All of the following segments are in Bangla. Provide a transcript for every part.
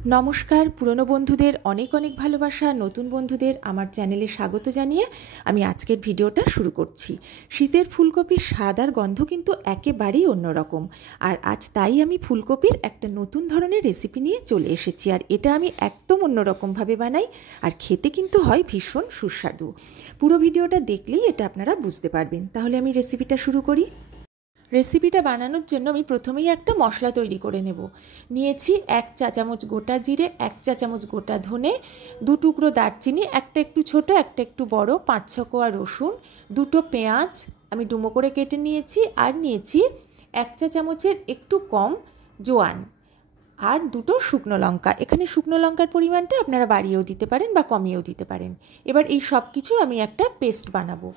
নমস্কার পুরনো বন্ধুদের অনেক অনেক ভালোবাসা, নতুন বন্ধুদের আমার চ্যানেলে স্বাগত জানিয়ে আমি আজকের ভিডিওটা শুরু করছি। শীতের ফুলকপির স্বাদ আর গন্ধ কিন্তু একেবারেই অন্যরকম। আর আজ তাই আমি ফুলকপির একটা নতুন ধরনের রেসিপি নিয়ে চলে এসেছি। আর এটা আমি একদম অন্যরকমভাবে বানাই, আর খেতে কিন্তু হয় ভীষণ সুস্বাদু। পুরো ভিডিওটা দেখলেই এটা আপনারা বুঝতে পারবেন। তাহলে আমি রেসিপিটা শুরু করি। রেসিপিটা বানানোর জন্য আমি প্রথমেই একটা মশলা তৈরি করে নেব। নিয়েছি 1 চা চামচ গোটা জিরে, 1 চা চামচ গোটা ধনে, 2 টুকরো দারচিনি, একটা একটু ছোট একটা একটু বড়, 5-6 কোয়া রসুন, 2টো পেঁয়াজ আমি ডুমো করে কেটে নিয়েছি, আর নিয়েছি 1 চা চামচের একটু কম জোয়ান, আর 2টো শুকনো লঙ্কা। এখানে শুকনো লঙ্কার পরিমাণটা আপনারা বাড়িয়েও দিতে পারেন বা কমিয়েও দিতে পারেন। এবার এই সব কিছু আমি একটা পেস্ট বানাবো।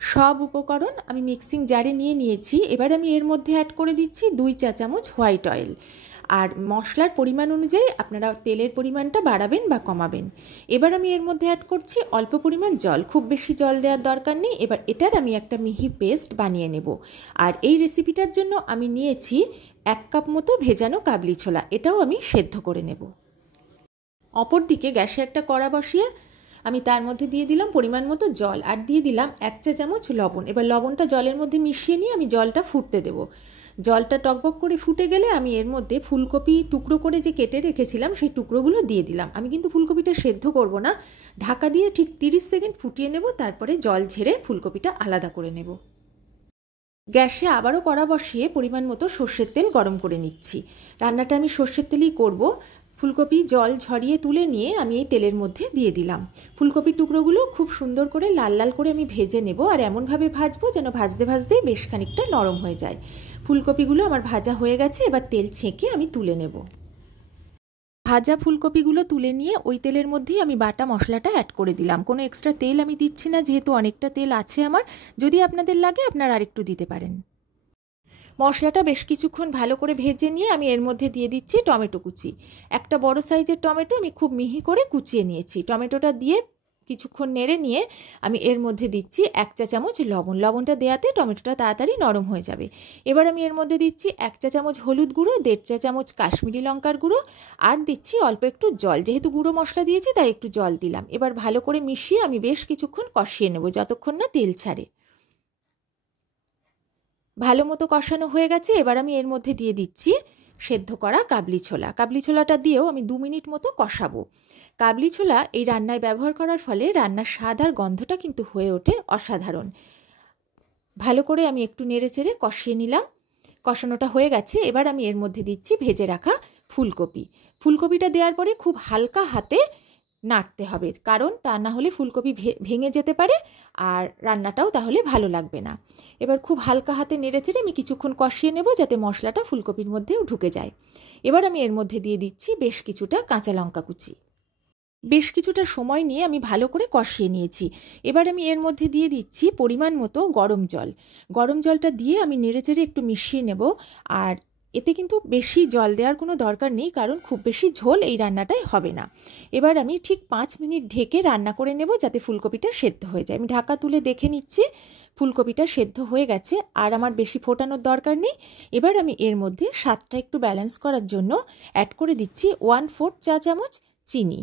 সব উপকরণ আমি মিক্সিং জারে নিয়ে নিয়েছি। এবার আমি এর মধ্যে অ্যাড করে দিচ্ছি 2 চা চামচ হোয়াইট অয়েল। আর মশলার পরিমাণ অনুযায়ী আপনারা তেলের পরিমাণটা বাড়াবেন বা কমাবেন। এবার আমি এর মধ্যে অ্যাড করছি অল্প পরিমাণ জল, খুব বেশি জল দেওয়ার দরকার নেই। এবার এটার আমি একটা মিহি পেস্ট বানিয়ে নেব। আর এই রেসিপিটার জন্য আমি নিয়েছি 1 কাপ মতো ভেজানো কাবলি ছোলা, এটাও আমি সেদ্ধ করে নেব। অপরদিকে গ্যাসে একটা কড়া বসিয়ে আমি তার মধ্যে দিয়ে দিলাম পরিমাণ মতো জল, আর দিয়ে দিলাম 1 চা চামচ লবণ। এবার লবণটা জলের মধ্যে মিশিয়ে নিয়ে আমি জলটা ফুটতে দেব। জলটা টকবক করে ফুটে গেলে আমি এর মধ্যে ফুলকপি টুকরো করে যে কেটে রেখেছিলাম সেই টুকরোগুলো দিয়ে দিলাম। আমি কিন্তু ফুলকপিটা সেদ্ধ করব না, ঢাকা দিয়ে ঠিক 30 সেকেন্ড ফুটিয়ে নেব, তারপরে জল ঝেড়ে ফুলকপিটা আলাদা করে নেব। গ্যাসে আবারও কড়া বসিয়ে পরিমাণ মতো সর্ষের তেল গরম করে নিচ্ছি। রান্নাটা আমি সর্ষের তেলেই করব। ফুলকপি জল ঝরিয়ে তুলে নিয়ে আমি এই তেলের মধ্যে দিয়ে দিলাম। ফুলকপির টুকরোগুলো খুব সুন্দর করে লাল লাল করে আমি ভেজে নেব, আর এমনভাবে ভাজবো যেন ভাজতে ভাজতে বেশ খানিকটা নরম হয়ে যায়। ফুলকপিগুলো আমার ভাজা হয়ে গেছে, এবার তেল ছেঁকে আমি তুলে নেব। ভাজা ফুলকপিগুলো তুলে নিয়ে ওই তেলের মধ্যেই আমি বাটা মশলাটা অ্যাড করে দিলাম। কোনো এক্সট্রা তেল আমি দিচ্ছি না, যেহেতু অনেকটা তেল আছে আমার। যদি আপনাদের লাগে আপনারা আরেকটু দিতে পারেন। মশলাটা বেশ কিছুক্ষণ ভালো করে ভেজে নিয়ে আমি এর মধ্যে দিয়ে দিচ্ছি টমেটো কুচি। একটা বড় সাইজের টমেটো আমি খুব মিহি করে কুচিয়ে নিয়েছি। টমেটোটা দিয়ে কিছুক্ষণ নেড়ে নিয়ে আমি এর মধ্যে দিচ্ছি 1 চা চামচ লবণ। লবণটা দেওয়াতে টমেটোটা তাড়াতাড়ি নরম হয়ে যাবে। এবার আমি এর মধ্যে দিচ্ছি 1 চা চামচ হলুদ গুঁড়ো, 1.5 চা চামচ কাশ্মীরি লঙ্কার গুঁড়ো, আর দিচ্ছি অল্প একটু জল। যেহেতু গুঁড়ো মশলা দিয়েছি তাই একটু জল দিলাম। এবার ভালো করে মিশিয়ে আমি বেশ কিছুক্ষণ কষিয়ে নেব, যতক্ষণ না তেল ছাড়ে। ভালো মতো কষানো হয়ে গেছে। এবার আমি এর মধ্যে দিয়ে দিচ্ছি সেদ্ধ করা কাবলি ছোলা। কাবলি ছোলাটা দিয়েও আমি 2 মিনিট মতো কষাবো। কাবলি ছোলা এই রান্নায় ব্যবহার করার ফলে রান্নার স্বাদ আর গন্ধটা কিন্তু হয়ে ওঠে অসাধারণ। ভালো করে আমি একটু নেড়ে চেড়ে কষিয়ে নিলাম। কষানোটা হয়ে গেছে। এবার আমি এর মধ্যে দিচ্ছি ভেজে রাখা ফুলকপি। ফুলকপিটা দেওয়ার পরে খুব হালকা হাতে নাড়তে হবে, কারণ তা না হলে ফুলকপি ভেঙে যেতে পারে আর রান্নাটাও তাহলে ভালো লাগবে না। এবার খুব হালকা হাতে নেড়ে চেড়ে আমি কিছুক্ষণ কষিয়ে নেব, যাতে মশলাটা ফুলকপির মধ্যেও ঢুকে যায়। এবার আমি এর মধ্যে দিয়ে দিচ্ছি বেশ কিছুটা কাঁচা লঙ্কা কুচি। বেশ কিছুটা সময় নিয়ে আমি ভালো করে কষিয়ে নিয়েছি। এবার আমি এর মধ্যে দিয়ে দিচ্ছি পরিমাণ মতো গরম জল। গরম জলটা দিয়ে আমি নেড়ে চেড়ে একটু মিশিয়ে নেব। আর এতে কিন্তু বেশি জল দেওয়ার কোনো দরকার নেই, কারণ খুব বেশি ঝোল এই রান্নাটায় হবে না। এবার আমি ঠিক 5 মিনিট ঢেকে রান্না করে নেব, যাতে ফুলকপিটা সেদ্ধ হয়ে যায়। আমি ঢাকা তুলে দেখে নিচ্ছি ফুলকপিটা সেদ্ধ হয়ে গেছে, আর আমার বেশি ফোটানোর দরকার নেই। এবার আমি এর মধ্যে স্বাদটা একটু ব্যালেন্স করার জন্য অ্যাড করে দিচ্ছি 1/4 চা চামচ চিনি।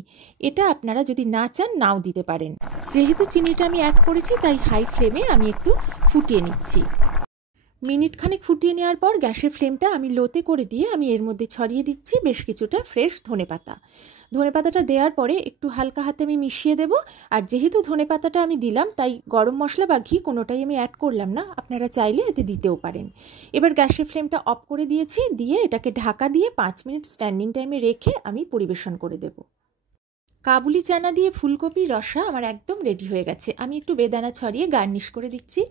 এটা আপনারা যদি না চান নাও দিতে পারেন। যেহেতু চিনিটা আমি অ্যাড করেছি তাই হাই ফ্লেমে আমি একটু ফুটিয়ে নিচ্ছি। মিনিট খানেক ফুটিয়ে নেওয়ার পর গ্যাসের ফ্লেমটা আমি লোতে করে দিয়ে আমি এর মধ্যে ছড়িয়ে দিচ্ছি বেশ কিছুটা ফ্রেশ ধনেপাতা। ধনেপাতাটা দেওয়ার পরে একটু হালকা হাতে আমি মিশিয়ে দেব। আর যেহেতু ধনেপাতাটা আমি দিলাম তাই গরম মশলা বা ঘি কোনোটাই আমি অ্যাড করলাম না, আপনারা চাইলে এতে দিতেও পারেন। এবার গ্যাসের ফ্লেমটা অফ করে দিয়েছি, দিয়ে এটাকে ঢাকা দিয়ে 5 মিনিট স্ট্যান্ডিং টাইমে রেখে আমি পরিবেশন করে দেব। কাবুলি চানা দিয়ে ফুলকপির রসা আমার একদম রেডি হয়ে গেছে। আমি একটু বেদানা ছড়িয়ে গার্নিশ করে দিচ্ছি।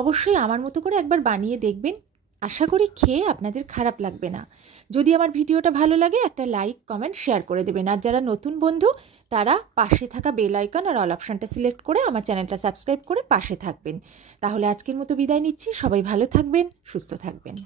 অবশ্যই আমার মতো করে একবার বানিয়ে দেখবেন, আশা করি খেয়ে আপনাদের খারাপ লাগবে না। যদি আমার ভিডিওটা ভালো লাগে একটা লাইক কমেন্ট শেয়ার করে দেবেন। আর যারা নতুন বন্ধু তারা পাশে থাকা বেল আইকন আর অল অপশানটা সিলেক্ট করে আমার চ্যানেলটা সাবস্ক্রাইব করে পাশে থাকবেন। তাহলে আজকের মতো বিদায় নিচ্ছি। সবাই ভালো থাকবেন, সুস্থ থাকবেন।